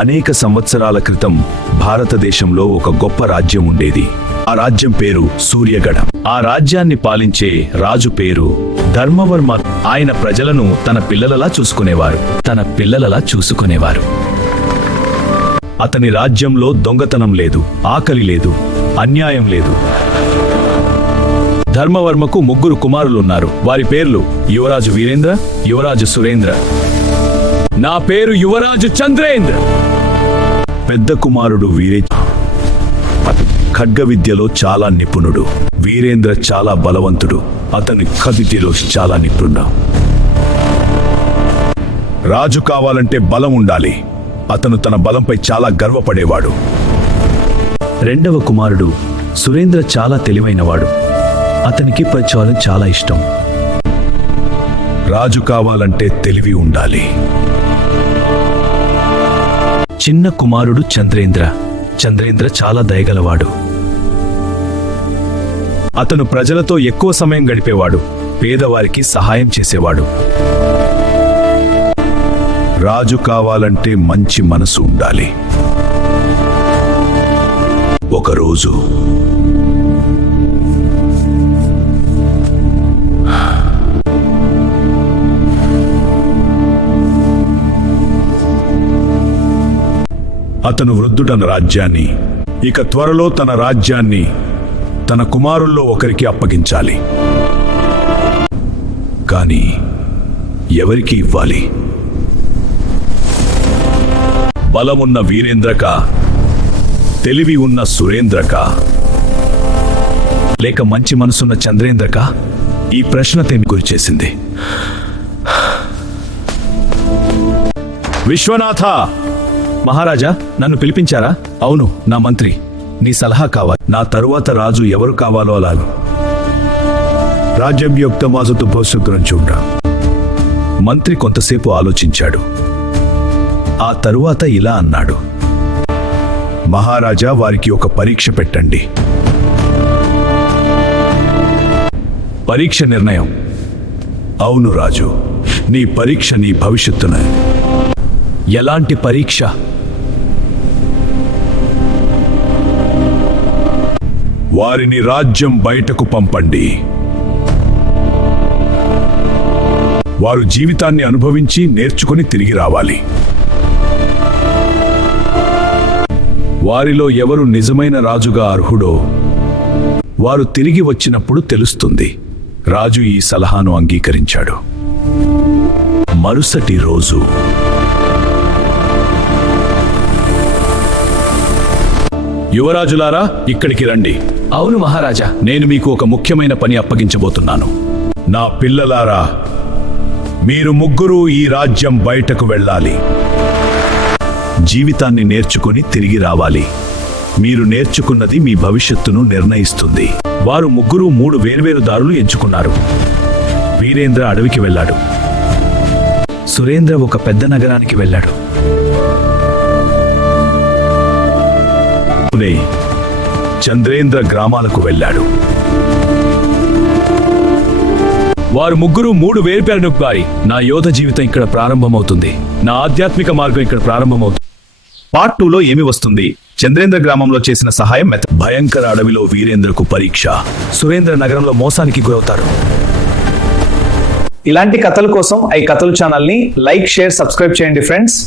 అనేక సంవత్సరాల క్రితం భారతదేశంలో ఒక గొప్ప రాజ్యం ఉండేది. ఆ రాజ్యం పేరు సూర్యగఢ. ఆ రాజ్యాన్ని పాలించే రాజు పేరు ధర్మవర్మ. ఆయన ప్రజలను తన పిల్లలలా చూసుకునేవారు. అతని రాజ్యంలో దొంగతనం లేదు, ఆకలి లేదు, అన్యాయం లేదు. ధర్మవర్మకు 3 కుమారులున్నారు. వారి పేర్లు యువరాజు వీరేంద్ర, యువరాజు సురేంద్ర. నా పేరు యువరాజు చంద్రేంద్ర. పెద్ద కుమారుడు ఖడ్గ విద్యలో చాలా నిపుణుడు. వీరేంద్ర చాలా బలవంతుడు. అతని కదిటిలో చాలా నిపుణుడు. రాజు కావాలంటే బలం ఉండాలి. అతను తన బలంపై చాలా గర్వపడేవాడు. రెండవ కుమారుడు సురేంద్ర చాలా తెలివైనవాడు. అతనికి పరిచయాలు చాలా ఇష్టం. రాజు కావాలంటే తెలివి ఉండాలి. చిన్న కుమారుడు చంద్రేంద్ర చాలా దయగలవాడు. అతను ప్రజలతో ఎక్కువ సమయం గడిపేవాడు. పేదవారికి సహాయం చేసేవాడు. రాజు కావాలంటే మంచి మనసు ఉండాలి. ఒకరోజు అతను వృద్ధుడన్న రాజ్యాన్ని, ఇక త్వరలో తన రాజ్యాన్ని తన కుమారుల్లో ఒకరికి అప్పగించాలి. కానీ ఎవరికి ఇవ్వాలి? బలమున్న వీరేంద్రకా, తెలివి ఉన్న సురేంద్రకా, లేక మంచి మనసున్న చంద్రేంద్రకా? ఈ ప్రశ్న తేమి గురిచేసింది. విశ్వనాథ! మహారాజా, నన్ను పిలిపించారా? అవును, నా మంత్రి. నీ సలహా కావాలి. నా తరువాత రాజు ఎవరు కావాలో అలాగు. రాజ్యం యొక్క మాజతు భవిష్యత్తును చూడ్డా. మంత్రి కొంతసేపు ఆలోచించాడు. ఆ తరువాత ఇలా అన్నాడు. మహారాజా, వారికి ఒక పరీక్ష పెట్టండి. పరీక్ష నిర్ణయం. అవును రాజు, నీ పరీక్ష నీ భవిష్యత్తును. ఎలాంటి పరీక్ష? వారిని రాజ్యం బయటకు పంపండి. వారు జీవితాన్ని అనుభవించి నేర్చుకుని తిరిగి రావాలి. వారిలో ఎవరు నిజమైన రాజుగా అర్హుడో వారు తిరిగి వచ్చినప్పుడు తెలుస్తుంది. రాజు ఈ సలహాను అంగీకరించాడు. మరుసటి రోజు యువరాజులారా, ఇక్కడికి రండి. అవును మహారాజా, నేను మీకు ఒక ముఖ్యమైన పని అప్పగించబోతున్నాను. నా పిల్లలారా, మీరు 3 ఈ రాజ్యం బయటకు వెళ్ళాలి. జీవితాన్ని నేర్చుకుని తిరిగి రావాలి. మీరు నేర్చుకున్నది మీ భవిష్యత్తును నిర్ణయిస్తుంది. వారు 3 వేర్వేరు దారులు ఎంచుకున్నారు. వీరేంద్ర అడవికి వెళ్ళాడు. సురేంద్ర ఒక పెద్ద నగరానికి వెళ్ళాడు. చంద్రేంద్ర గ్రామాలకు వెళ్ళాడు. వారు 3 వేర్వేరు వారి. నా యోధ జీవితం ఇక్కడ ప్రారంభమవుతుంది. నా ఆధ్యాత్మిక మార్గం ఇక్కడ ప్రారంభమవుతుంది. పార్ట్ 2లో ఏమి వస్తుంది? చంద్రేంద్ర గ్రామంలో చేసిన సహాయం. భయంకర అడవిలో వీరేంద్రకు పరీక్ష. సురేంద్ర నగరంలో మోసానికి గురవుతారు. ఇలాంటి కథల కోసం ఈ కథలు ఛానల్ని లైక్, షేర్, సబ్స్క్రైబ్ చేయండి ఫ్రెండ్స్.